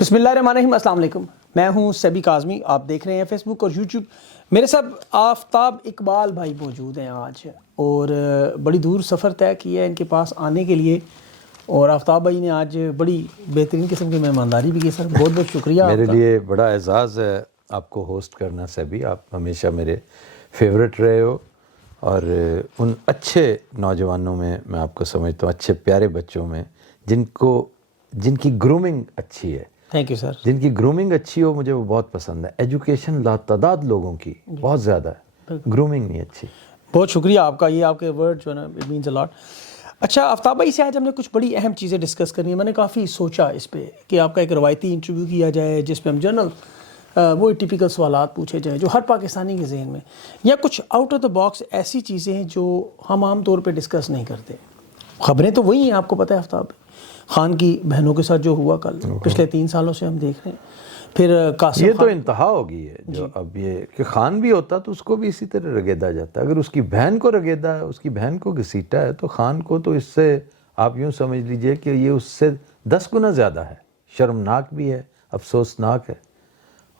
بسم اللہ الرحمن الرحیم. السلام علیکم. میں ہوں سیبی کاظمی. آپ دیکھ رہے ہیں فیس بک اور یوٹیوب. میرے ساتھ آفتاب اقبال بھائی موجود ہیں آج, اور بڑی دور سفر طے کیا ہے ان کے پاس آنے کے لیے, اور آفتاب بھائی نے آج بڑی بہترین قسم کی مہمانداری بھی کی. سر بہت بہت شکریہ. میرے لیے بڑا اعزاز ہے آپ کو ہوسٹ کرنا سیبی. آپ ہمیشہ میرے فیورٹ رہے ہو, اور ان اچھے نوجوانوں میں میں آپ کو سمجھتا ہوں, اچھے پیارے بچوں میں جن کی گرومنگ اچھی ہے. Thank you sir. جن کی گرومنگ اچھی ہو مجھے وہ بہت پسند ہے. ایجوکیشن لاتعداد لوگوں کی بہت زیادہ ہے, گرومنگ نہیں اچھی. بہت شکریہ آپ کا. یہ آپ کے ورڈ جو ہے نا اٹ مینز اے لاٹ. اچھا آفتاب بھائی سے آج ہم نے کچھ بڑی اہم چیزیں ڈسکس کرنی ہیں. میں نے کافی سوچا اس پہ کہ آپ کا ایک روایتی انٹرویو کیا جائے جس پہ ہم جنرل وہ ٹیپیکل سوالات پوچھے جائیں جو ہر پاکستانی کے ذہن میں, یا کچھ آؤٹ آف دا باکس ایسی چیزیں ہیں جو ہم عام طور پہ ڈسکس نہیں کرتے. خبریں تو وہی ہیں, آپ کو پتہ ہے آفتاب بھائی, خان کی بہنوں کے ساتھ جو ہوا کل پچھلے 3 سالوں سے ہم دیکھ رہے ہیں. پھر قاسم یہ تو خان, انتہا ہو گئی ہے جو اب یہ کہ خان بھی ہوتا تو اس کو بھی اسی طرح رگیدا جاتا. اگر اس کی بہن کو رگیدا ہے, اس کی بہن کو گھسیٹا ہے, تو خان کو تو اس سے آپ یوں سمجھ لیجئے کہ یہ اس سے 10 گنا زیادہ ہے. شرمناک بھی ہے, افسوسناک ہے,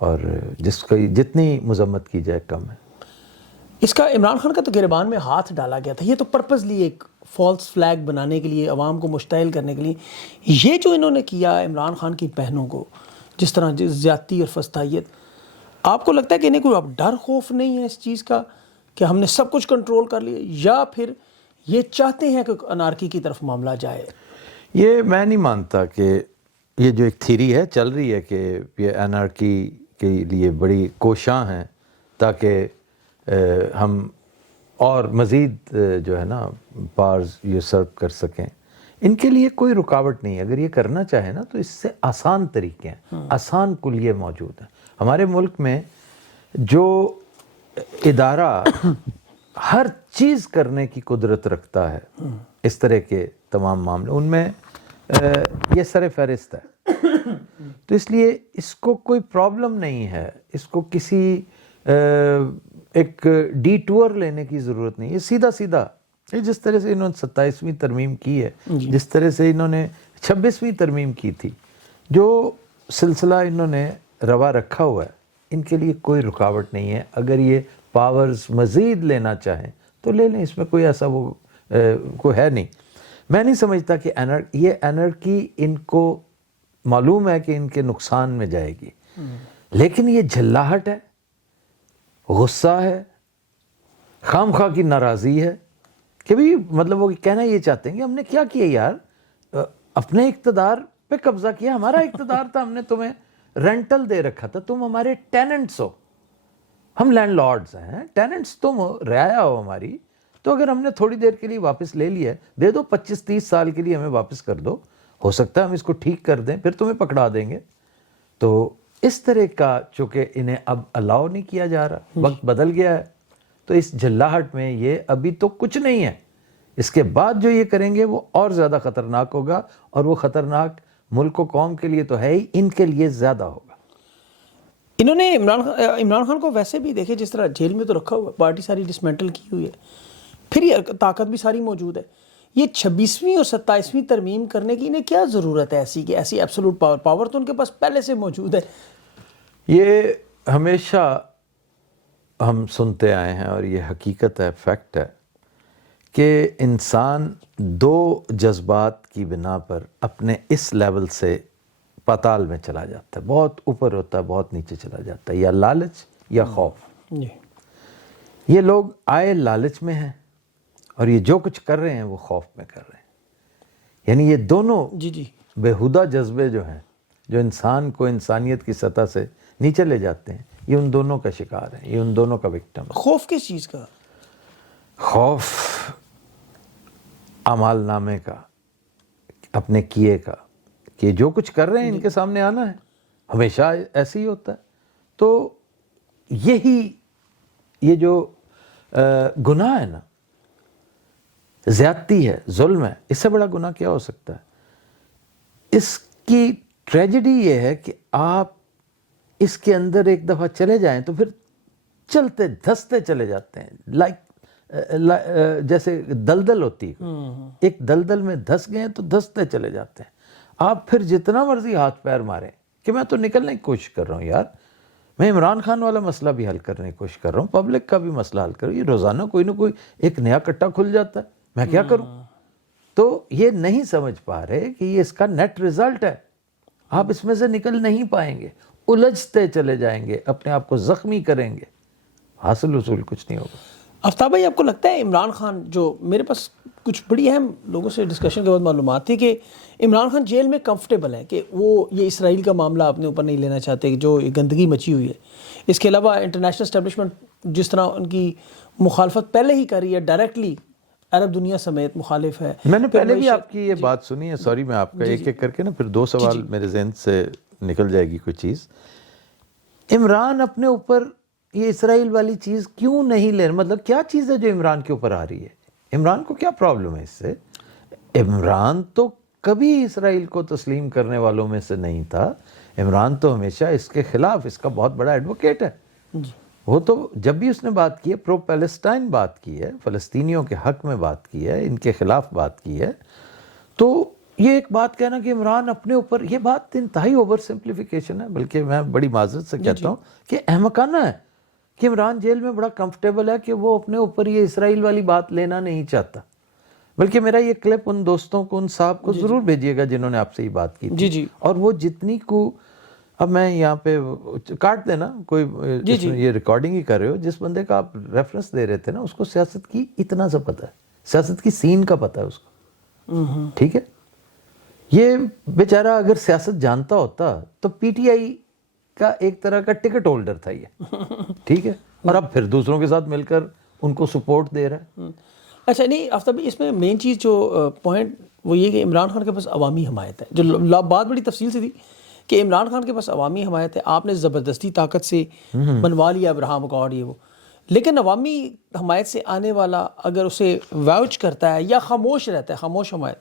اور جس کی جتنی مذمت کی جائے کم ہے. اس کا عمران خان کا تو گریبان میں ہاتھ ڈالا گیا تھا. یہ تو پرپزلی ایک فالس فلیگ بنانے کے لیے, عوام کو مشتعل کرنے کے لیے. یہ جو انہوں نے کیا عمران خان کی بہنوں کو, جس طرح زیادتی اور فستائیت, آپ کو لگتا ہے کہ انہیں کوئی اب ڈر خوف نہیں ہے اس چیز کا کہ ہم نے سب کچھ کنٹرول کر لیا, یا پھر یہ چاہتے ہیں کہ انارکی کی طرف معاملہ جائے؟ یہ میں نہیں مانتا کہ یہ جو ایک تھیری ہے چل رہی ہے کہ یہ انارکی کے لیے بڑی کوشاں ہیں تاکہ ہم اور مزید جو ہے نا پارز یوسرپ کر سکیں. ان کے لیے کوئی رکاوٹ نہیں ہے. اگر یہ کرنا چاہیں نا تو اس سے آسان طریقے ہیں, آسان کلیے موجود ہیں. ہمارے ملک میں جو ادارہ ہر چیز کرنے کی قدرت رکھتا ہے اس طرح کے تمام معاملے, ان میں یہ سر فہرست ہے. تو اس لیے اس کو کوئی پرابلم نہیں ہے, اس کو کسی ایک ڈی ٹور لینے کی ضرورت نہیں ہے. سیدھا سیدھا جس طرح سے انہوں نے 27ویں ترمیم کی ہے, جس طرح سے انہوں نے 26ویں ترمیم کی تھی, جو سلسلہ انہوں نے روا رکھا ہوا ہے, ان کے لیے کوئی رکاوٹ نہیں ہے. اگر یہ پاورز مزید لینا چاہیں تو لے لیں, اس میں کوئی ایسا وہ کوئی ہے نہیں. میں نہیں سمجھتا کہ یہ انارکی ان کو معلوم ہے کہ ان کے نقصان میں جائے گی, لیکن یہ جھلاہٹ ہے, غصہ ہے, خام خواہ کی ناراضی ہے کہ بھی مطلب وہ کہنا یہ چاہتے ہیں کہ ہم نے کیا کیا یار, اپنے اقتدار پہ قبضہ کیا, ہمارا اقتدار تھا, ہم نے تمہیں رینٹل دے رکھا تھا, تم ہمارے ٹیننٹس ہو, ہم لینڈ لارڈز ہیں, ٹیننٹس تم ہو, رعایا ہو ہماری. تو اگر ہم نے تھوڑی دیر کے لیے واپس لے لیا ہے, دے دو 25-30 سال کے لیے ہمیں واپس کر دو, ہو سکتا ہے ہم اس کو ٹھیک کر دیں, پھر تمہیں پکڑا دیں گے. تو اس طرح کا چونکہ انہیں اب الاؤ نہیں کیا جا رہا, وقت بدل گیا ہے, تو اس جھلاہٹ میں یہ ابھی تو کچھ نہیں ہے. اس کے بعد جو یہ کریں گے وہ اور زیادہ خطرناک ہوگا, اور وہ خطرناک ملک و قوم کے لیے تو ہے ہی, ان کے لیے زیادہ ہوگا. انہوں نے عمران خان کو ویسے بھی دیکھے جس طرح جیل میں تو رکھا ہوا, پارٹی ساری ڈسمینٹل کی ہوئی ہے, پھر یہ طاقت بھی ساری موجود ہے. یہ 26ویں اور 27ویں ترمیم کرنے کی انہیں کیا ضرورت ہے ایسی کہ ایسی ایبسولوٹ پاور تو ان کے پاس پہلے سے موجود ہے. یہ ہمیشہ ہم سنتے آئے ہیں, اور یہ حقیقت ہے, فیکٹ ہے, کہ انسان 2 جذبات کی بنا پر اپنے اس لیول سے پاتال میں چلا جاتا ہے, بہت اوپر ہوتا ہے, بہت نیچے چلا جاتا ہے, یا لالچ یا خوف. یہ لوگ آئے لالچ میں ہیں, اور یہ جو کچھ کر رہے ہیں وہ خوف میں کر رہے ہیں. یعنی یہ دونوں بےہودہ جذبے جو ہیں, جو انسان کو انسانیت کی سطح سے نیچے لے جاتے ہیں, یہ ان دونوں کا شکار ہے, یہ ان دونوں کا وکٹم ہے. خوف کس چیز کا؟ خوف اعمال نامے کا, اپنے کیے کا, کہ جو کچھ کر رہے ہیں ان کے سامنے آنا ہے, ہمیشہ ایسے ہی ہوتا ہے. تو یہ جو گناہ ہے نا, زیادتی ہے, ظلم ہے, اس سے بڑا گناہ کیا ہو سکتا ہے؟ اس کی ٹریجڈی یہ ہے کہ آپ اس کے اندر ایک دفعہ چلے جائیں تو پھر چلتے دھستے چلے جاتے ہیں, جیسے دلدل ہوتی ہے, ایک دلدل میں دھس گئے تو دھستے چلے جاتے ہیں. آپ پھر جتنا مرضی ہاتھ پیر ماریں کہ میں تو نکلنے کی کوشش کر رہا ہوں یار, میں عمران خان والا مسئلہ بھی حل کرنے کی کوشش کر رہا ہوں, پبلک کا بھی مسئلہ حل کر رہا ہوں. یہ روزانہ کوئی نہ کوئی ایک نیا کٹا کھل جاتا ہے, میں کیا کروں؟ تو یہ نہیں سمجھ پا رہے کہ یہ اس کا نیٹ ریزلٹ ہے, آپ اس میں سے نکل نہیں پائیں گے, الجھتے چلے جائیں گے, اپنے آپ کو زخمی کریں گے, حاصل وصول کچھ نہیں ہوگا. آفتاب بھائی آپ کو لگتا ہے عمران خان, جو میرے پاس کچھ بڑی اہم لوگوں سے ڈسکشن کے بعد معلومات تھی کہ عمران خان جیل میں کمفرٹیبل ہے, کہ وہ یہ اسرائیل کا معاملہ اپنے اوپر نہیں لینا چاہتے, جو گندگی مچی ہوئی ہے. اس کے علاوہ انٹرنیشنل اسٹیبلشمنٹ جس طرح ان کی مخالفت پہلے ہی کر رہی ہے, ڈائریکٹلی عرب دنیا سمیت مخالف ہے. میں نے پہلے بھی آپ کی یہ بات سنی ہے, سوری میں آپ کا ایک ایک کر کے نا پھر دو سوال میرے ذہن سے نکل جائے گی کوئی چیز. عمران اپنے اوپر یہ اسرائیل والی چیز کیوں نہیں لے رہا, مطلب کیا چیز ہے جو عمران کے اوپر آ رہی ہے؟ عمران کو کیا پرابلم ہے اس سے؟ عمران تو کبھی اسرائیل کو تسلیم کرنے والوں میں سے نہیں تھا, عمران تو ہمیشہ اس کے خلاف, اس کا بہت بڑا ایڈوکیٹ ہے. وہ تو جب بھی اس نے بات کی ہے پرو پیلسٹائن بات کی ہے, فلسطینیوں کے حق میں بات کی ہے, ان کے خلاف بات کی ہے. تو یہ ایک بات کہنا کہ عمران اپنے اوپر, یہ بات انتہائی اوور سمپلیفیکیشن ہے, بلکہ میں بڑی معذرت سے کہتا ہوں کہ احمقانہ ہے کہ عمران جیل میں بڑا کمفرٹیبل ہے کہ وہ اپنے اوپر یہ اسرائیل والی بات لینا نہیں چاہتا. بلکہ میرا یہ کلپ ان دوستوں کو, ان صاحب کو ضرور بھیجیے گا جنہوں نے آپ سے یہ بات کی تھی, اور وہ جتنی کو, اب میں یہاں پہ کاٹ دینا, کوئی یہ ریکارڈنگ ہی کر رہے ہو, جس بندے کا آپ ریفرنس دے رہے تھے نا اس کو سیاست کی اتنا سا پتہ ہے, سیاست کی سین کا پتہ ہے اس کو, ٹھیک ہے. یہ بیچارہ اگر سیاست جانتا ہوتا تو پی ٹی آئی کا ایک طرح کا ٹکٹ ہولڈر تھا یہ, ٹھیک ہے, اور اب پھر دوسروں کے ساتھ مل کر ان کو سپورٹ دے رہا ہے. اچھا نہیں آفتاب بھائی, اس میں مین چیز جو پوائنٹ وہ یہ کہ عمران خان کے پاس عوامی حمایت ہے, جو بات بڑی تفصیل سے تھی کہ عمران خان کے پاس عوامی حمایت ہے, آپ نے زبردستی طاقت سے بنوا لیا ابراہم اکارڈ یہ وہ, لیکن عوامی حمایت سے آنے والا اگر اسے واؤچ کرتا ہے یا خاموش رہتا ہے, خاموش حمایت,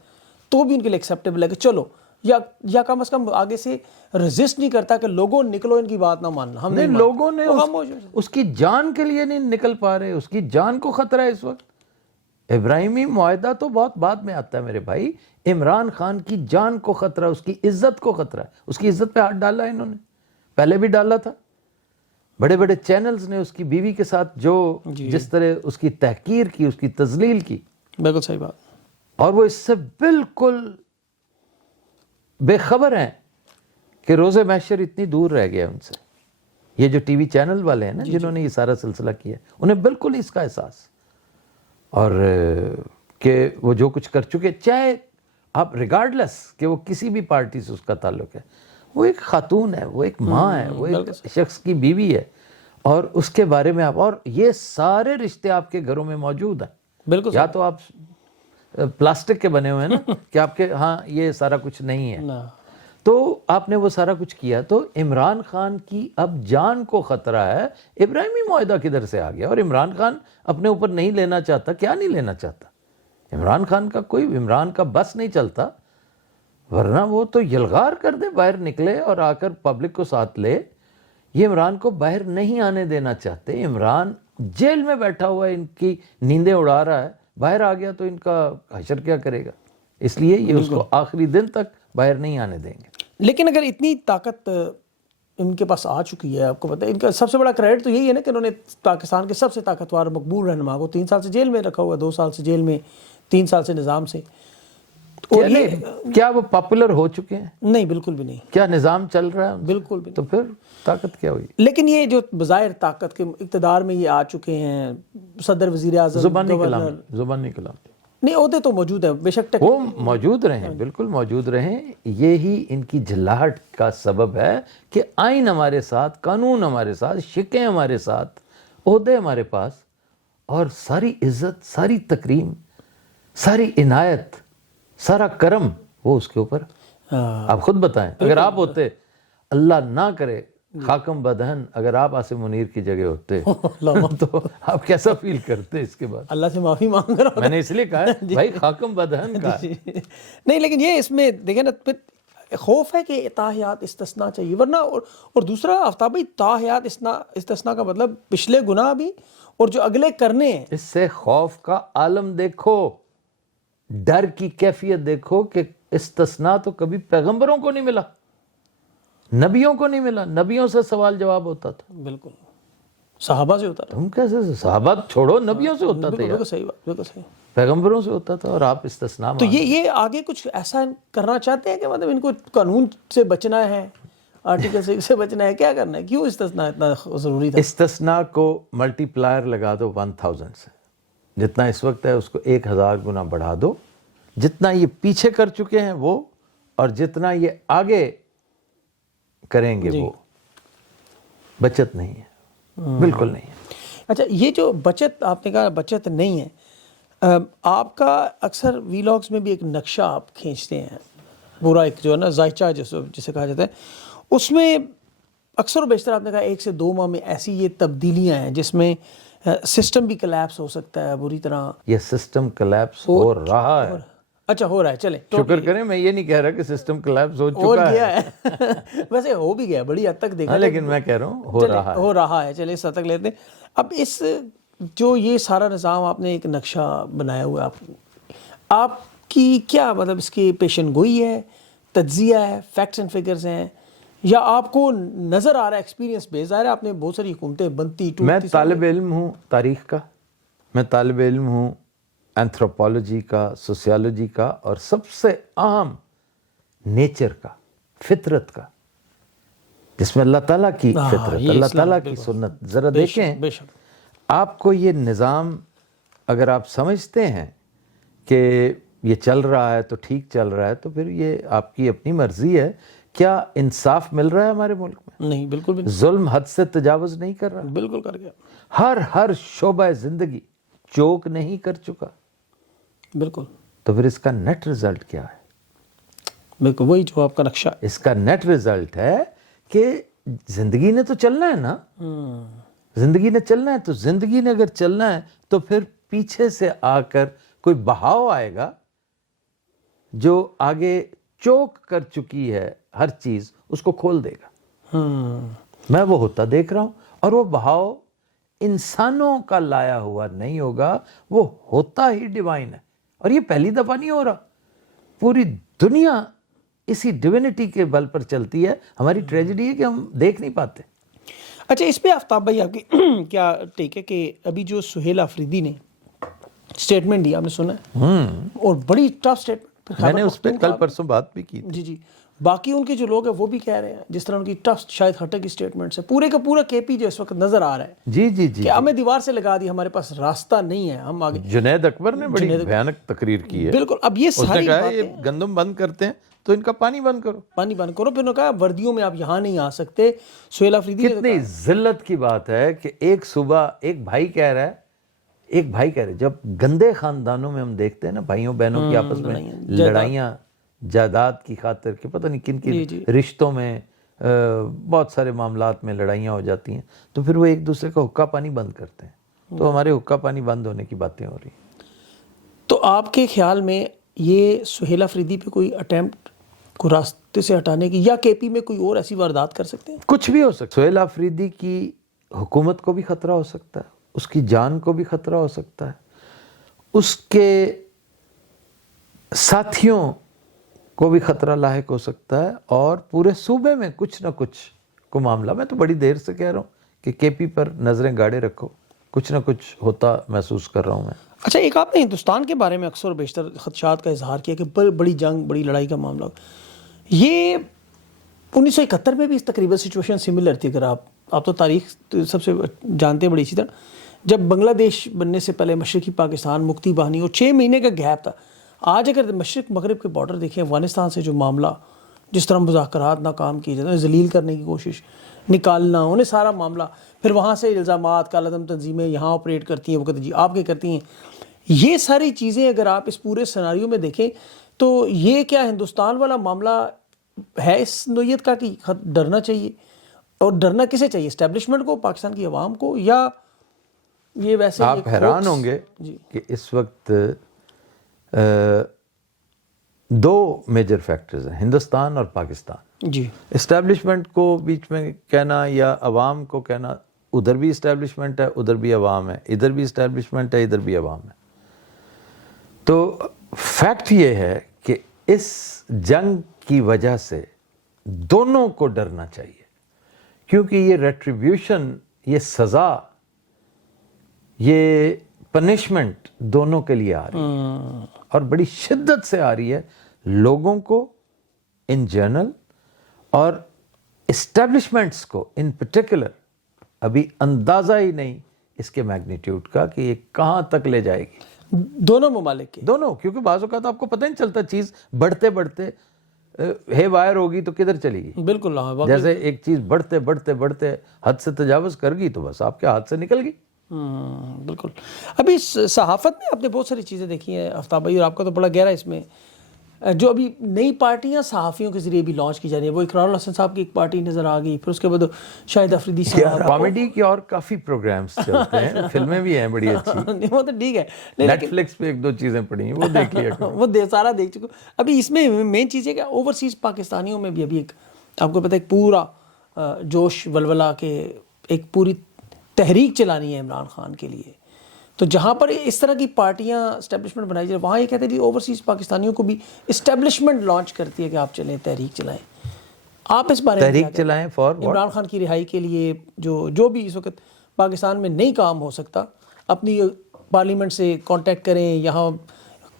تو بھی ان کے لیے ایکسیپٹیبل ہے کہ چلو, یا کم از کم آگے سے ریزسٹ نہیں کرتا کہ لوگوں نکلو ان کی بات نہ ماننا. ہم نہیں, لوگوں نے اس کی جان کے لیے نہیں نکل پا رہے, اس کی جان کو خطرہ ہے اس وقت. ابراہیمی معاہدہ تو بہت بعد میں آتا ہے میرے بھائی, عمران خان کی جان کو خطرہ, اس کی عزت کو خطرہ ہے. اس کی عزت پہ ہاتھ ڈالا ہے انہوں نے, پہلے بھی ڈالا تھا. بڑے بڑے چینلز نے اس کی بیوی کے ساتھ جو جس طرح اس کی تحقیر کی, اس کی تذلیل کی, بالکل صحیح بات, اور وہ اس سے بالکل بے خبر ہیں کہ روز محشر اتنی دور رہ گیا ان سے. یہ جو ٹی وی چینل والے ہیں نا جنہوں نے یہ سارا سلسلہ کیا, انہیں بالکل اس کا احساس, اور کہ وہ جو کچھ کر چکے, چاہے آپ ریگارڈلیس کہ وہ کسی بھی پارٹی سے اس کا تعلق ہے, وہ ایک خاتون ہے, وہ ایک ماں ہے, وہ ایک شخص کی بیوی ہے, اور اس کے بارے میں آپ, اور یہ سارے رشتے آپ کے گھروں میں موجود ہیں. بالکل, یا تو آپ پلاسٹک کے بنے ہوئے ہیں نا کہ آپ کے ہاں یہ سارا کچھ نہیں ہے, تو آپ نے وہ سارا کچھ کیا. تو عمران خان کی اب جان کو خطرہ ہے. ابراہیمی معاہدہ کدھر سے آ گیا, اور عمران خان اپنے اوپر نہیں لینا چاہتا, کیا نہیں لینا چاہتا؟ عمران خان کا کوئی, عمران کا بس نہیں چلتا, ورنہ وہ تو یلغار کر دے, باہر نکلے اور آ کر پبلک کو ساتھ لے. یہ عمران کو باہر نہیں آنے دینا چاہتے. عمران جیل میں بیٹھا ہوا ہے, ان کی نیندیں اڑا رہا ہے, باہر آ گیا تو ان کا حشر کیا کرے گا, اس لیے یہ اس کو آخری دن تک باہر نہیں آنے دیں گے. لیکن اگر اتنی طاقت ان کے پاس آ چکی ہے, آپ کو پتہ ہے ان کا سب سے بڑا کریڈٹ تو یہی ہے نا کہ انہوں نے پاکستان کے سب سے طاقتور مقبول رہنما کو 3 سال سے جیل میں رکھا ہوا ہے, 2 سال سے جیل میں, 3 سال سے نظام سے. اور کیا وہ پاپولر ہو چکے ہیں؟ نہیں, بالکل بھی نہیں. کیا نظام چل رہا ہے؟ بالکل بھی. تو پھر طاقت کیا ہوئی؟ لیکن یہ جو بظاہر طاقت کے اقتدار میں یہ آ چکے ہیں, صدر, وزیر اعظم, زبانی گورنر, کلام نہیں عہدے تو موجود ہیں بے شک, وہ موجود رہیں, بالکل موجود رہیں. یہی ان کی جھلاہٹ کا سبب ہے کہ آئین ہمارے ساتھ, قانون ہمارے ساتھ, شکیں ہمارے ساتھ, عہدے ہمارے پاس, اور ساری عزت, ساری تکریم, ساری عنایت, سارا کرم وہ اس کے اوپر. آپ خود بتائیں, اگر آپ ہوتے, اللہ نہ کرے خاکم بدہن, اگر آپ عاصم منیر کی جگہ ہوتے تو آپ کیسا فیل کرتے اس کے بعد؟ اللہ سے معافی مانگ رہا ہوں. میں نے اس لیے کہا ہے بھائی خاکم بدہن کا نہیں, لیکن یہ اس میں دیکھیں نا, پھر خوف ہے کہ تاحیات استثناء چاہیے, ورنہ اور دوسرا آفتاب بھائی, تاحیات استثناء کا مطلب پچھلے گناہ بھی اور جو اگلے کرنے ہیں. اس سے خوف کا عالم دیکھو, ڈر کی کیفیت دیکھو کہ استثناء تو کبھی پیغمبروں کو نہیں ملا. نبیوں کو نہیں ملا, نبیوں سے سوال جواب ہوتا تھا. بالکل صحابہ سے ہوتا تھا. تم کیسے, صحابہ چھوڑو, نبیوں سے ہوتا تھا بالکل یار, بالکل صحیح بات, بالکل صحیح. پیغمبروں سے ہوتا تھا, اور آپ استثناء تو مان رہے یہ آگے کچھ ایسا کرنا چاہتے ہیں کہ مطلب ان کو قانون سے بچنا ہے, آرٹیکل 6 سے بچنا ہے, کیا کرنا ہے, کیوں استثناء اتنا ضروری تھا؟ استثناء کو ملٹی پلائر لگا دو 1000 سے, جتنا اس وقت ہے اس کو 1000 گنا بڑھا دو, جتنا یہ پیچھے کر چکے ہیں وہ, اور جتنا یہ آگے کریں گے وہ بچت نہیں ہے, بالکل نہیں ہے. اچھا, یہ جو بچت آپ نے کہا بچت نہیں ہے, آپ کا اکثر ویلاگز میں بھی ایک نقشہ آپ کھینچتے ہیں, پورا ایک جو ہے نا ذائچہ جسے کہا جاتا ہے, اس میں اکثر و بیشتر آپ نے کہا 1 سے 2 ماہ میں ایسی یہ تبدیلیاں ہیں جس میں سسٹم بھی کلیپس ہو سکتا ہے بری طرح. یہ سسٹم کلیپس ہو رہا ہے. اچھا ہو رہا ہے, چلیں شکر کریں, میں یہ نہیں کہہ رہا کہ سسٹم کلیپس ہو چکا ہے, ویسے ہو بھی گیا بڑی حد تک دیکھا, لیکن میں کہہ رہا ہوں ہو رہا ہے. چلیں اس حد تک لیتے ہیں. اب اس جو یہ سارا نظام آپ نے ایک نقشہ بنایا ہوا ہے, آپ کی کیا مطلب اس کی پیشن گوئی ہے, تجزیہ ہے, فیکٹس اینڈ فگرز ہیں, یا آپ کو نظر آ رہا ہے ایکسپیرینس بیس؟ ظاہر ہے آپ نے بہت ساری حکومتیں بنتی ٹوٹتی. میں طالب علم ہوں تاریخ کا, میں طالب علم ہوں اینتھروپولوجی کا, سوسیالوجی کا, اور سب سے اہم نیچر کا, فطرت کا, جس میں اللہ تعالیٰ کی فطرت, اللہ تعالیٰ کی سنت. ذرا دیکھیں, آپ کو یہ نظام اگر آپ سمجھتے ہیں کہ یہ چل رہا ہے تو ٹھیک چل رہا ہے, تو پھر یہ آپ کی اپنی مرضی ہے. کیا انصاف مل رہا ہے ہمارے ملک میں؟ نہیں, بالکل بھی نہیں. ظلم حد سے تجاوز نہیں کر رہا, بالکل کر گیا. ہر شعبہ زندگی چوک نہیں کر چکا. بالکل. تو پھر اس کا نیٹ رزلٹ کیا ہے؟ بالکل وہی جو آپ کا نقشہ. اس کا نیٹ رزلٹ ہے کہ زندگی نے تو چلنا ہے نا, زندگی نے چلنا ہے. تو زندگی نے اگر چلنا ہے تو پھر پیچھے سے آ کر کوئی بہاؤ آئے گا جو آگے چوک کر چکی ہے ہر چیز, اس کو کھول دے گا. میں وہ ہوتا دیکھ رہا ہوں, اور وہ بہاؤ انسانوں کا لایا ہوا نہیں ہوگا, وہ ہوتا ہی ڈیوائن ہے. اور یہ پہلی دفعہ نہیں ہو رہا, پوری دنیا اسی ڈیوینٹی کے بل پر چلتی ہے. ہماری ٹریجڈی ہے کہ ہم دیکھ نہیں پاتے. اچھا, اس پہ آفتاب بھائی آپ کی کیا ٹیک ہے کہ ابھی جو سہیل آفریدی نے اسٹیٹمنٹ دی, آپ نے سنا ہے, اور بڑی ٹف اسٹیٹمنٹ, میں نے اس پہ کل پرسوں بات بھی کی تھی. جی, باقی ان کے جو لوگ ہیں وہ بھی کہہ رہے ہیں, جس طرح ان کی ٹف شاید ہٹک اسٹیٹمنٹس ہے, پورے کا پورا کے پی جو اس وقت نظر آ رہا ہے. جی کہ ہمیں دیوار سے لگا دی, ہمارے پاس راستہ نہیں ہے, ہم آگے. جنید اکبر نے بڑی بھیانک تقریر کی ہے. بالکل. اب یہ ساری باتیں, یہ گندم بند کرتے ہیں تو ان کا پانی بند کرو, پانی بند کرو. پھر انہوں نے کہا وردیوں میں آپ یہاں نہیں آ سکتے. سہیل آفریدی کتنی ذلت کی بات ہے کہ ایک صبح ایک بھائی کہہ رہا ہے, جب گندے خاندانوں میں ہم دیکھتے ہیں نا بھائیوں بہنوں کی آپس میں لڑائیاں جائیداد کی خاطر, کہ پتہ نہیں کن کی رشتوں میں بہت سارے معاملات میں لڑائیاں ہو جاتی ہیں, تو پھر وہ ایک دوسرے کا حقہ پانی بند کرتے ہیں. تو ہمارے حقہ پانی بند ہونے کی باتیں ہو رہی ہیں. تو آپ کے خیال میں یہ سہیل آفریدی پہ کوئی اٹیمپٹ کو راستے سے ہٹانے کی, یا کے پی میں کوئی اور ایسی واردات کر سکتے ہیں؟ کچھ بھی ہو سکتا ہے. سہیل آفریدی کی حکومت کو بھی خطرہ ہو سکتا ہے, اس کی جان کو بھی خطرہ ہو سکتا ہے, اس کے ساتھیوں کو بھی خطرہ لاحق ہو سکتا ہے, اور پورے صوبے میں کچھ نہ کچھ کو معاملہ. میں تو بڑی دیر سے کہہ رہا ہوں کہ کے پی پر نظریں گاڑے رکھو, کچھ نہ کچھ ہوتا محسوس کر رہا ہوں میں. اچھا, ایک آپ نے ہندوستان کے بارے میں اکثر و بیشتر خدشات کا اظہار کیا کہ بڑی جنگ, بڑی لڑائی کا معاملہ. یہ 1971 میں بھی اس تقریباً سچویشن سملر تھی. اگر آپ تو تاریخ سب سے جانتے ہیں بڑی اچھی طرح, جب بنگلہ دیش بننے سے پہلے مشرقی پاکستان مکتی باہنی, اور 6 مہینے کا گیپ تھا. آج اگر مشرق مغرب کے بارڈر دیکھیں, افغانستان سے جو معاملہ جس طرح مذاکرات ناکام کیے جاتے ہیں, ذلیل کرنے کی کوشش, نکالنا, انہیں سارا معاملہ, پھر وہاں سے الزامات, کالعدم تنظیمیں یہاں آپریٹ کرتی ہیں, وہ کہتے ہیں جی آپ کے کرتی ہیں. یہ ساری چیزیں اگر آپ اس پورے سیناریو میں دیکھیں تو یہ کیا ہندوستان والا معاملہ ہے اس نوعیت کا کہ ڈرنا چاہیے؟ اور ڈرنا کسے چاہیے, اسٹیبلشمنٹ کو, پاکستان کی عوام کو, یا یہ ویسے؟ آپ حیران ہوں گے کہ اس وقت 2 میجر فیکٹرز ہیں, ہندوستان اور پاکستان. جی, اسٹیبلشمنٹ کو بیچ میں کہنا یا عوام کو کہنا, ادھر بھی اسٹیبلشمنٹ ہے, ادھر بھی عوام ہے, ادھر بھی اسٹیبلشمنٹ ہے, ادھر بھی عوام ہے. تو فیکٹ یہ ہے کہ اس جنگ کی وجہ سے دونوں کو ڈرنا چاہیے، کیونکہ یہ ریٹریبیوشن، یہ سزا، یہ پنشمنٹ دونوں کے لیے آ رہی ہے اور بڑی شدت سے آ رہی ہے، لوگوں کو ان جنرل اور اسٹیبلشمنٹس کو ان پرٹیکولر ابھی اندازہ ہی نہیں اس کے میگنیٹیوڈ کا کہ یہ کہاں تک لے جائے گی دونوں ممالک کے. دونوں. کیونکہ بعض اوقات آپ کو پتہ نہیں چلتا، چیز بڑھتے بڑھتے ہے وائر ہوگی تو کدھر چلی گئی. بالکل ہاں، جیسے ایک چیز بڑھتے بڑھتے بڑھتے حد سے تجاوز کر گئی تو بس آپ کے ہاتھ سے نکل گئی. بالکل. ابھی صحافت میں آپ نے بہت ساری چیزیں دیکھی ہیں آفتاب بھائی، اور آپ کا تو بڑا گہرا اس میں، جو ابھی نئی پارٹیاں صحافیوں کے ذریعے بھی لانچ کی جا رہی ہیں. وہ اقرار الحسن صاحب کی ایک پارٹی نظر آ گئی، پھر اس کے بعد شاہد افریدی صاحب. کامیڈی کی اور کافی پروگرامز چلتے ہیں، فلمیں بھی ہیں بڑی اچھی. وہ تو ٹھیک ہے، نیٹ فلکس پہ ایک دو چیزیں پڑی ہیں، وہ دیکھ لیا کرو. وہ سارا دیکھ چکے. ابھی اس میں مین چیز ہے کہ اوورسیز پاکستانیوں میں بھی ابھی ایک، آپ کو پتہ ہے، ایک پورا جوش ولولہ کے ایک پوری تحریک چلانی ہے عمران خان کے لیے. تو جہاں پر اس طرح کی پارٹیاں اسٹیبلشمنٹ بنائی جائے، وہاں یہ کہتے ہیں کہ اوورسیز پاکستانیوں کو بھی اسٹیبلشمنٹ لانچ کرتی ہے کہ آپ چلیں تحریک چلائیں. آپ اس بارے میں تحریک چلائیں فار عمران خان کی رہائی کے لیے، جو بھی اس وقت پاکستان میں نہیں کام ہو سکتا، اپنی پارلیمنٹ سے کانٹیکٹ کریں، یہاں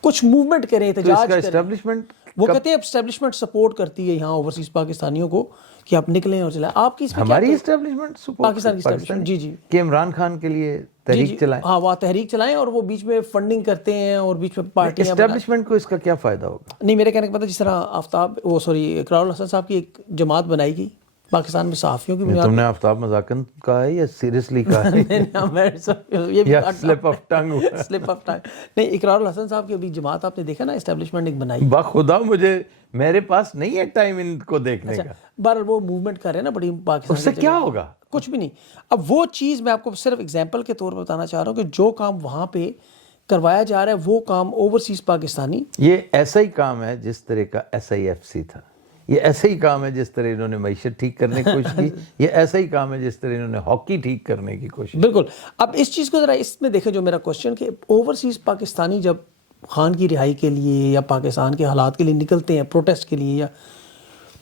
کچھ موومنٹ کریں، احتجاج کریں. اسٹیبلشمنٹ وہ کہتے ہیں اسٹیبلشمنٹ سپورٹ کرتی ہے یہاں اوورسیز پاکستانیوں کو کہ آپ نکلیں اور چلائیں. آپ کی اس میں ہماری اسٹیبلشمنٹ پاکستان کی اسٹیبلشمنٹ، جی کہ عمران خان کے لیے تحریک چلائیں. ہاں، وہ تحریک چلائیں اور وہ بیچ میں فنڈنگ کرتے ہیں اور بیچ میں پارٹیاں. اسٹیبلشمنٹ کو اس کا کیا فائدہ ہوگا؟ نہیں، میرے کہنے کا پتہ، جس طرح اقرار الحسن صاحب کی ایک جماعت بنائی گئی پاکستان میں صحافیوں کی بنیاد. تم نے آفتاب مذاکن کہا ہے یا سیریسلی کہا ہے؟ یا سلپ آف ٹنگ ہوا؟ سلپ آف ٹنگ نہیں. اقرار الحسن صاحب کی ابھی جماعت آپ نے دیکھا نا، اسٹیبلشمنٹ ایک بنائی. بخدا میرے پاس نہیں ہے ٹائم ان کو دیکھنے کا. بہرحال وہ موومنٹ کر رہے ہیں نا بڑی پاکستان. اس سے کیا ہوگا؟ کچھ بھی نہیں. اب وہ چیز میں آپ کو صرف اگزامپل کے طور پر بتانا چاہ رہا ہوں کہ جو کام وہاں پہ کروایا جا رہا ہے وہ کام اوورسیز پاکستانی. یہ ایسا ہی کام ہے جس طرح کا SIFC تھا، یہ ایسا ہی کام ہے جس طرح انہوں نے معیشت ٹھیک کرنے کی کوشش کی، یہ ایسا ہی کام ہے جس طرح انہوں نے ہاکی ٹھیک کرنے کی کوشش. بالکل. اب اس چیز کو ذرا اس میں دیکھیں، جو میرا کوشچن کہ اوورسیز پاکستانی جب خان کی رہائی کے لیے یا پاکستان کے حالات کے لیے نکلتے ہیں پروٹیسٹ کے لیے، یا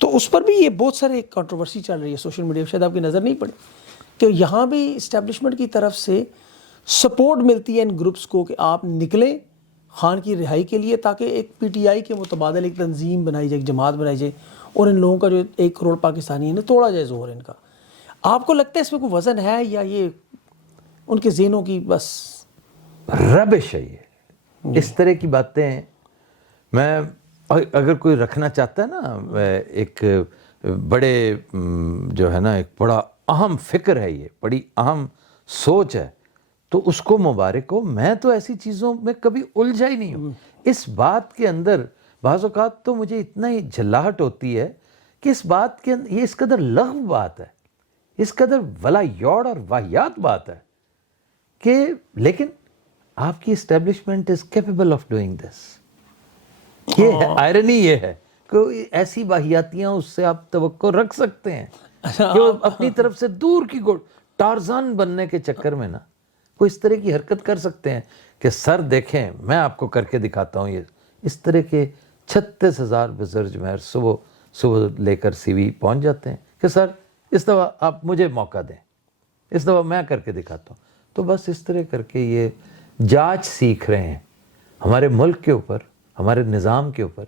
تو اس پر بھی یہ بہت سارے کنٹروورسی چل رہی ہے سوشل میڈیا پہ، شاید آپ کی نظر نہیں پڑی کہ یہاں بھی اسٹیبلشمنٹ کی طرف سے سپورٹ ملتی ہے ان گروپس کو کہ آپ نکلیں خان کی رہائی کے لیے، تاکہ ایک PTI کے متبادل ایک تنظیم بنائی جائے، ایک جماعت بنائی جائے، اور ان لوگوں کا جو 1 کروڑ پاکستانی ہے توڑا جائے زور ان کا. آپ کو لگتا ہے اس میں کوئی وزن ہے یا یہ ان کے ذہنوں کی بس ربش ہے؟ یہ اس طرح کی باتیں میں اگر کوئی رکھنا چاہتا ہے نا، ایک بڑے جو ہے نا ایک بڑا اہم فکر ہے، یہ بڑی اہم سوچ ہے، تو اس کو مبارک ہو. میں تو ایسی چیزوں میں کبھی الجھا ہی نہیں ہوں. اس بات کے اندر بعض اوقات تو مجھے اتنا ہی جھلاہٹ ہوتی ہے کہ اس بات کے اندر یہ اس قدر لغو بات ہے، اس قدر ولا یوڑ اور واہیات بات ہے کہ، لیکن آپ کی establishment is capable of doing this. یہ آئرنی یہ ہے کہ ایسی واہیاتیاں اس سے آپ توقع رکھ سکتے ہیں کہ وہ اپنی طرف سے دور کی ٹارزان بننے کے چکر میں نا کوئی اس طرح کی حرکت کر سکتے ہیں کہ سر دیکھیں میں آپ کو کر کے دکھاتا ہوں. یہ اس طرح کے 36,000 بزرگ مہر صبح لے کر CV پہنچ جاتے ہیں کہ سر اس دفعہ آپ مجھے موقع دیں، اس دفعہ میں کر کے دکھاتا ہوں. تو بس اس طرح کر کے یہ جانچ سیکھ رہے ہیں ہمارے ملک کے اوپر، ہمارے نظام کے اوپر.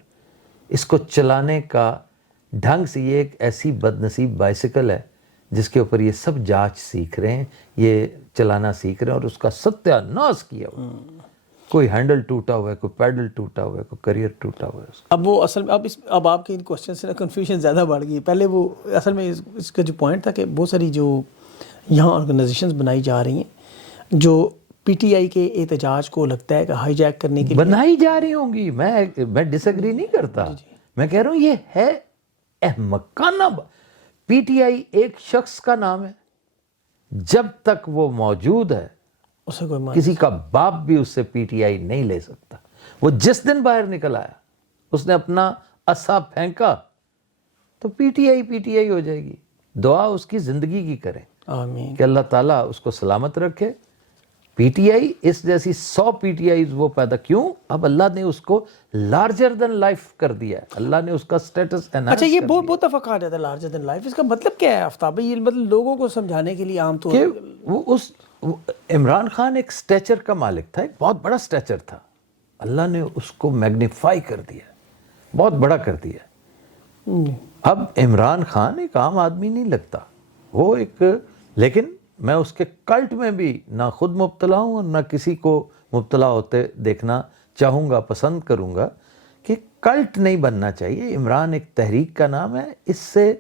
اس کو چلانے کا ڈھنگ سے یہ ایک ایسی بد نصیب بائسیکل ہے جس کے اوپر یہ سب جانچ سیکھ رہے ہیں، یہ چلانا سیکھ رہے ہیں، اور اس کا ستیہ ناش کیا ہوا. کوئی ہینڈل ٹوٹا ہوا ہے، کوئی پیڈل ٹوٹا ہوا ہے، کوئی کریئر ٹوٹا ہوا ہے. اب وہ اصل میں اب آپ کے ان کوشچن سے کنفیوژن زیادہ بڑھ گئی. پہلے وہ اصل میں اس کا جو پوائنٹ تھا کہ بہت ساری جو یہاں آرگنائزیشنز بنائی جا رہی ہیں جو PTI کے احتجاج کو لگتا ہے کہ ہائی جیک کرنے کے لیے بنائی جا رہی ہوں گی. میں ڈس ایگری نہیں کرتا. میں کہہ رہا ہوں یہ ہے احمقانہ. PTI ایک شخص کا نام ہے، جب تک وہ موجود ہے اسے کوئی کسی کا باپ بھی اس سے PTI نہیں لے سکتا. وہ جس دن باہر نکل آیا، اس نے اپنا عصا پھینکا تو PTI ہو جائے گی. دعا اس کی زندگی کی کریں آمین کہ اللہ تعالیٰ اس کو سلامت رکھے. PTI اس جیسی 100 PTIs وہ پیدا کیوں؟ اب اللہ نے اس کو لارجر دین لائف کر دیا ہے, اللہ نے اس کا سٹیٹس انہانس اچھا یہ بہت دفعہ کہا جاتا ہے لارجر دین لائف, اس کا مطلب کیا ہے آفتاب بھائی؟ یہ مطلب لوگوں کو سمجھانے کے لیے عام طور کہ وہ عمران خان ایک سٹیچر کا مالک تھا, ایک بہت بڑا سٹیچر تھا, اللہ نے اس کو میگنیفائی کر دیا, بہت بڑا کر دیا. اب عمران خان ایک عام آدمی نہیں لگتا, وہ ایک, لیکن میں اس کے کلٹ میں بھی نہ خود مبتلا ہوں اور نہ کسی کو مبتلا ہوتے دیکھنا چاہوں گا, پسند کروں گا کہ کلٹ نہیں بننا چاہیے. عمران ایک تحریک کا نام ہے. اس سے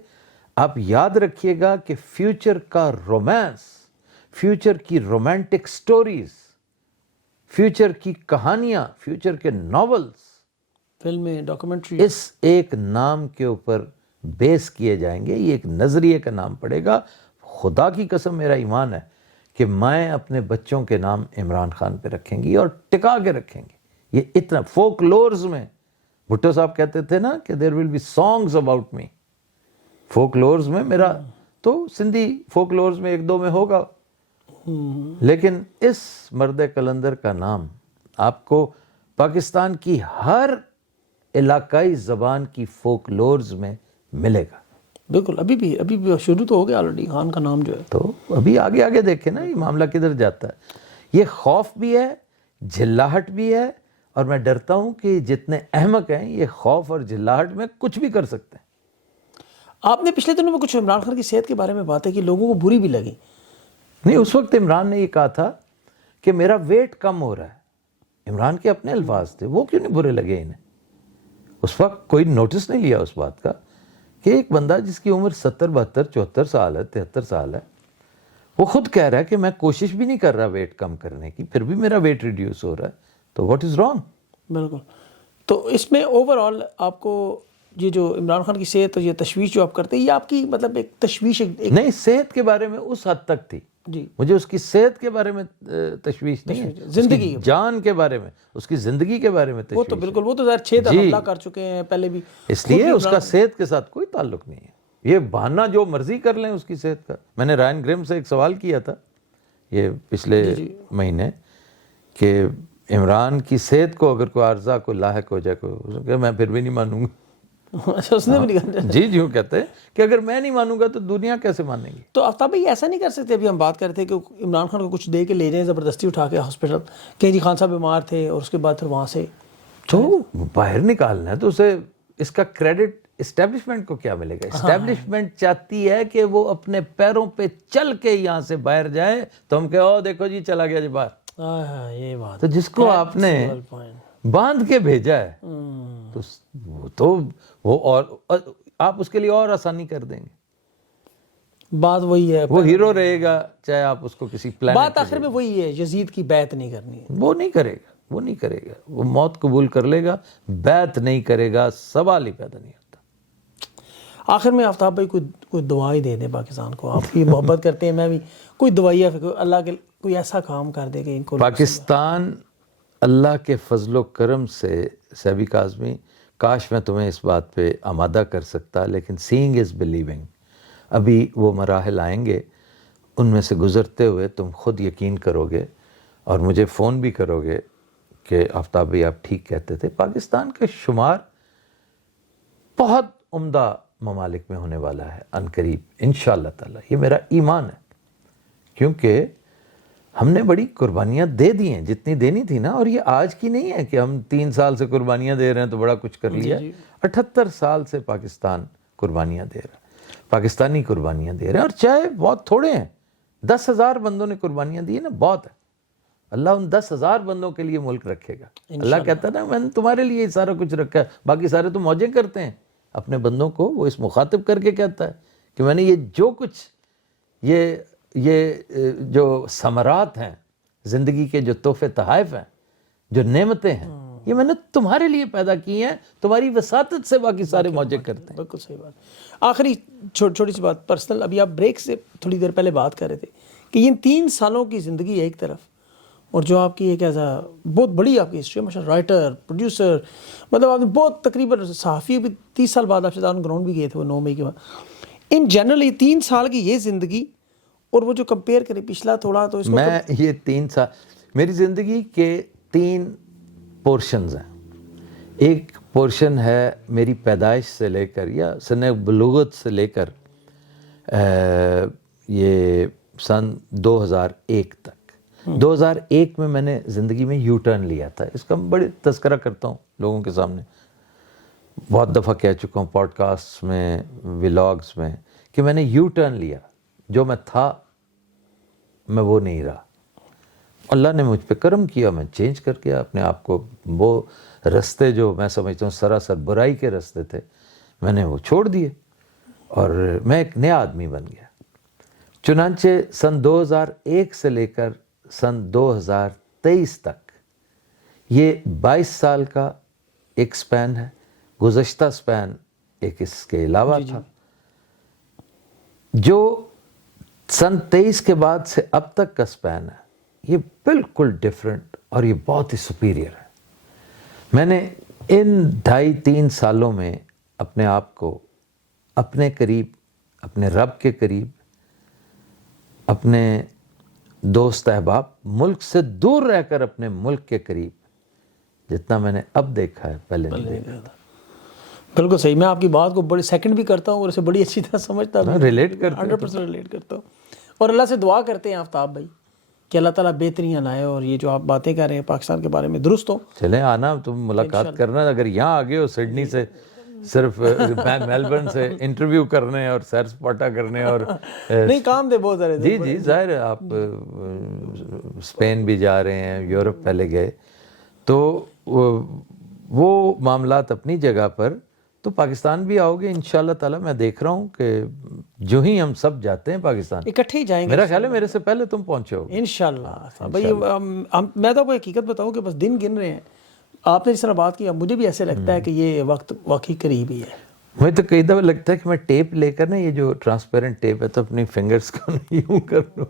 آپ یاد رکھیے گا کہ فیوچر کا رومانس, فیوچر کی رومانٹک سٹوریز, فیوچر کی کہانیاں, فیوچر کے ناولز, فلمیں, ڈاکومنٹری اس ایک نام کے اوپر بیس کیے جائیں گے. یہ ایک نظریے کا نام پڑے گا. خدا کی قسم میرا ایمان ہے کہ میں اپنے بچوں کے نام عمران خان پہ رکھیں گی اور ٹکا کے رکھیں گے. یہ اتنا فوک لورز میں بھٹو صاحب کہتے تھے نا کہ there will be songs about me. Folk lovers میں میرا تو سندھی فوک لورز میں ایک دو میں ہوگا, لیکن اس مرد کلندر کا نام آپ کو پاکستان کی ہر علاقائی زبان کی فوک لورز میں ملے گا. بالکل. ابھی بھی شروع تو ہو گیا آلریڈی خان کا نام جو ہے. تو ابھی آگے دیکھیں نا یہ معاملہ کدھر جاتا ہے. یہ خوف بھی ہے, جھلاہٹ بھی ہے, اور میں ڈرتا ہوں کہ جتنے احمق ہیں یہ خوف اور جھلاہٹ میں کچھ بھی کر سکتے ہیں. آپ نے پچھلے دنوں میں کچھ عمران خان کی صحت کے بارے میں باتیں کی, لوگوں کو بری بھی لگی. نہیں, اس وقت عمران نے یہ کہا تھا کہ میرا ویٹ کم ہو رہا ہے. عمران کے اپنے الفاظ تھے, وہ کیوں نہیں برے لگے انہیں؟ اس وقت کوئی نوٹس نہیں لیا اس بات کا کہ ایک بندہ جس کی عمر 70 72 74 سال ہے, 73 سال ہے, وہ خود کہہ رہا ہے کہ میں کوشش بھی نہیں کر رہا ویٹ کم کرنے کی, پھر بھی میرا ویٹ ریڈیوس ہو رہا ہے. تو واٹ از رانگ؟ بالکل. تو اس میں اوور آل آپ کو یہ جو عمران خان کی صحت اور یہ تشویش جو آپ کرتے ہیں, یہ آپ کی مطلب ایک تشویش نہیں, صحت کے بارے میں اس حد تک تھی. جی, مجھے اس کی صحت کے بارے میں تشویش نہیں ہے, زندگی جان کے بارے میں, اس کی زندگی کے بارے میں تشویش. وہ تو بالکل, وہ تو ظاہر 6 دفعہ حملہ کر چکے ہیں پہلے بھی, اس لیے اس کا صحت کے ساتھ کوئی تعلق نہیں ہے. یہ بہانہ جو مرضی کر لیں اس کی صحت کا. میں نے رائن گریم سے ایک سوال کیا تھا یہ پچھلے مہینے کہ عمران کی صحت کو اگر کوئی عارضہ کو لاحق ہو جائے, کہ میں پھر بھی نہیں مانوں گا. اچھا, اس نے بھی نہیں کہا. جی کہتے ہیں کہ اگر میں نہیں مانوں گا تو دنیا کیسے مانے گی. تو آفتاب بھائی ایسا نہیں کر سکتے, ابھی ہم بات کر رہے تھے کہ عمران خان کو کچھ دے کے لے جائیں زبردستی اٹھا کے ہاسپٹل, کہ جی خان صاحب بیمار تھے, اور اس کے بعد پھر وہاں سے تو باہر نکالنا ہے تو اسے اس کا کریڈٹ اسٹیبلشمنٹ کو کیا ملے گا؟ اسٹیبلشمنٹ چاہتی ہے کہ وہ اپنے پیروں پہ چل کے یہاں سے باہر جائے, تو ہم کہ دیکھو جی چلا گیا جی باہر. یہ بات تو جس کو آپ نے باندھ کے بھیجا ہے تو وہ اور آپ اس کے لیے اور آسانی کر دیں گے. بات وہی ہے, وہ ہیرو رہے گا چاہے آپ اس کو کسی پلان. بات آخر میں وہی ہے, یزید کی بیعت نہیں کرنی ہے. وہ نہیں کرے گا, وہ موت قبول کر لے گا, بیعت نہیں کرے گا, سوال ہی پیدا نہیں ہوتا. آخر میں آفتاب بھائی کوئی دعائی دے دیں پاکستان کو, آپ کی محبت کرتے ہیں, میں بھی, کوئی دعائیہ اللہ کے کوئی ایسا کام کر دے کہ ان کو پاکستان اللہ کے فضل و کرم سے. سیبی کاظمی, کاش میں تمہیں اس بات پہ آمادہ کر سکتا, لیکن سینگ از بلیونگ. ابھی وہ مراحل آئیں گے, ان میں سے گزرتے ہوئے تم خود یقین کرو گے اور مجھے فون بھی کرو گے کہ آفتاب بھائی آپ ٹھیک کہتے تھے. پاکستان کا شمار بہت عمدہ ممالک میں ہونے والا ہے عنقریب انشاءاللہ تعالی, یہ میرا ایمان ہے. کیونکہ ہم نے بڑی قربانیاں دے دی ہیں جتنی دینی تھی نا, اور یہ آج کی نہیں ہے کہ ہم 3 سال سے قربانیاں دے رہے ہیں تو بڑا کچھ کر لیا. 78 سال سے پاکستان قربانیاں دے رہا ہے, پاکستانی قربانیاں دے رہے ہیں, اور چاہے بہت تھوڑے ہیں, 10,000 بندوں نے قربانیاں دی ہیں نا, بہت ہے. اللہ ان 10,000 بندوں کے لیے ملک رکھے گا. اللہ کہتا ہے نا میں نے تمہارے لیے سارا کچھ رکھا ہے, باقی سارے تو موجیں کرتے ہیں. اپنے بندوں کو وہ اس مخاطب کر کے کہتا ہے کہ میں نے یہ جو کچھ یہ جو ثمرات ہیں زندگی کے, جو تحفے تحائف ہیں, جو نعمتیں ہیں, یہ میں نے تمہارے لیے پیدا کی ہیں, تمہاری وساطت سے باقی سارے موجے کرتے ہیں. بالکل صحیح بات. آخری چھوٹی سی بات پرسنل, ابھی آپ بریک سے تھوڑی دیر پہلے بات کر رہے تھے کہ ان 3 سالوں کی زندگی ہے ایک طرف, اور جو آپ کی ایک ایسا بہت بڑی آپ کی ہسٹری ہے ماشاء اللہ, رائٹر, پروڈیوسر, مطلب آپ نے بہت تقریباً صحافی بھی 30 سال بعد آپ سے دارن گراؤنڈ بھی گئے تھے وہ 9 مئی کے بعد. ان جنرل یہ 3 سال کی یہ زندگی اور وہ جو کمپیئر کریں پچھلا تھوڑا تو اس کو میں یہ 3 سال میری زندگی کے 3 پورشنز ہیں. ایک پورشن ہے میری پیدائش سے لے کر یا سن بلوغت سے لے کر یہ سن 2001 تک. 2001 میں نے زندگی میں یو ٹرن لیا تھا. اس کا بڑی تذکرہ کرتا ہوں لوگوں کے سامنے, بہت دفعہ کہہ چکا ہوں پوڈ کاسٹ میں, ولاگز میں, کہ میں نے یو ٹرن لیا. جو میں تھا میں وہ نہیں رہا. اللہ نے مجھ پہ کرم کیا, میں چینج کر کے اپنے آپ کو, وہ رستے جو میں سمجھتا ہوں سراسر برائی کے رستے تھے میں نے وہ چھوڑ دیے اور میں ایک نیا آدمی بن گیا. چنانچہ سن 2001 سے لے کر سن 2023 تک یہ 22 سال کا ایک سپین ہے. گزشتہ سپین ایک اس کے علاوہ تھا. جو سن 23 کے بعد سے اب تک کا سپین ہے یہ بالکل ڈیفرنٹ اور یہ بہت ہی سپیریئر ہے. میں نے ان 2.5-3 سالوں میں اپنے آپ کو اپنے قریب, اپنے رب کے قریب, اپنے دوست احباب, ملک سے دور رہ کر اپنے ملک کے قریب, جتنا میں نے اب دیکھا ہے پہلے نہیں دیکھا. بالکل صحیح. میں آپ کی بات کو بڑی سیکنڈ بھی کرتا ہوں اور اسے بڑی اچھی طرح سمجھتا ہوں, ریلیٹ کرتا ہوں, 100% ریلیٹ کرتا ہوں. اور اللہ سے دعا کرتے ہیں آفتاب بھائی کہ اللہ تعالیٰ بہتریاں لائے اور یہ جو آپ باتیں کر رہے ہیں پاکستان کے بارے میں درست ہو. چلیں آنا, تم ملاقات کرنا. اگر یہاں آگے ہو سڈنی سے صرف میلبرن سے انٹرویو کرنے اور سیر سپاٹا کرنے اور نہیں کام دے بہت سارے. جی ظاہر ہے آپ اسپین بھی جا رہے ہیں, یورپ پہلے گئے, تو وہ معاملات اپنی جگہ پر. تو پاکستان بھی آؤ گے انشاءاللہ تعالیٰ. میں دیکھ رہا ہوں کہ جو ہی ہم سب جاتے ہیں پاکستان اکٹھے ہی جائیں گے. میرا خیال ہے میرے سے پہلے تم پہنچے ہو انشاءاللہ. بھائی میں تو کوئی حقیقت بتاؤں کہ بس دن گن رہے ہیں. آپ نے جس طرح بات کی مجھے بھی ایسے لگتا ہے کہ یہ وقت واقعی قریب ہی ہے. مجھے تو کئی دفعہ لگتا ہے کہ میں ٹیپ لے کر نا, یہ جو ٹرانسپیرنٹ ٹیپ ہے, تو اپنی فنگرز کو یوں کر لوں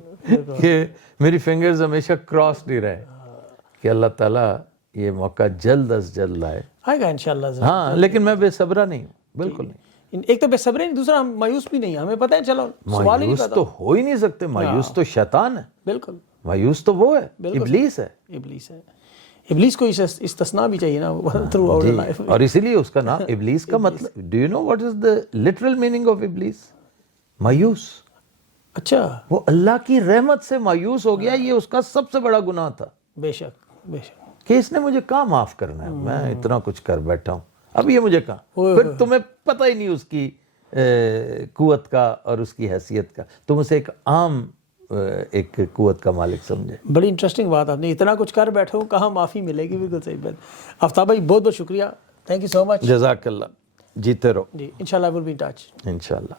کہ میری فنگرز ہمیشہ کراس نہیں رہے, کہ اللہ تعالیٰ یہ موقع جلد از جلد لائے. آئے گا انشاءاللہ. ہاں لیکن میں بے صبرا نہیں ہوں, بالکل نہیں. ایک تو بے صبری نہیں, دوسرا ہم مایوس بھی نہیں. ہمیں پتہ ہے چلو سوال ہی نہیں مایوس تو ہو ہی نہیں سکتے. مایوس تو شیطان ہے. بالکل مایوس تو وہ ہے, ابلیس ہے. ابلیس ہے. ابلیس کو استثناء بھی چاہیے نا تھرو آؤٹ لائف. اور اسی لیے اس کا نام ابلیس کا مطلب, do you know what is the literal meaning of ابلیس؟ مایوس. اچھا. وہ اللہ کی رحمت سے مایوس ہو گیا. یہ اس کا سب سے بڑا گناہ تھا. بے شک بے شک. کہ اس نے مجھے کہاں معاف کرنا ہے, میں اتنا کچھ کر بیٹھا ہوں, اب یہ مجھے کہاں. پھر تمہیں پتہ ہی نہیں اس کی قوت کا اور اس کی حیثیت کا. تم اسے ایک عام ایک قوت کا مالک سمجھے. بڑی انٹرسٹنگ بات. آپ نے اتنا کچھ کر بیٹھے ہو, کہاں معافی ملے گی. بالکل صحیح بات. آفتاب بھائی بہت بہت شکریہ. تھینک یو سو مچ. جزاک اللہ. جیتے رہو. جی انشاءاللہ ول بی ان ٹچ. انشاءاللہ.